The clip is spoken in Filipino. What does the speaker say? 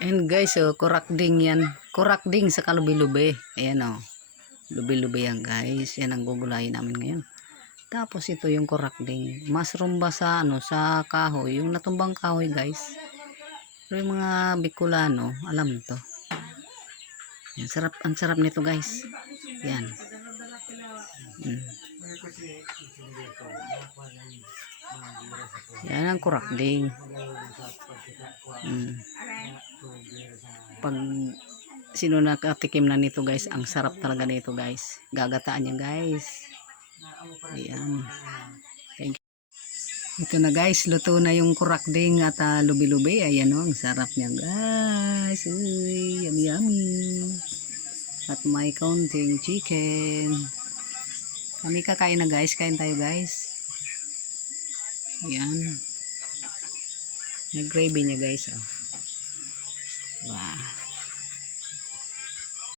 And guys, oh, kurakding yan. Kurakding sa kalubi-lubi. Ayan oh. Lubi-lubi yan guys. Yan ang gugulayin namin ngayon. Tapos ito yung kurakding. Mushroom ba sa ano, sa kahoy. Yung natumbang kahoy guys. Pero yung mga Bicolano, alam to. Yan, sarap, ang sarap nito guys. Yan. Mm. Yan ang kurakding. Mm. Pag sino nakatikim na nito guys, ang sarap talaga nito guys. Gagataan niya guys. Ayan. Thank you. Ito na guys, luto na yung kurakding at ah, lubi-lubi. Ayan o, ang sarap niya guys. Uy, yummy yummy. At may kaunting chicken. Kami kakain na guys, kain tayo guys. Ayan. May gravy niya guys. Oh. Wow.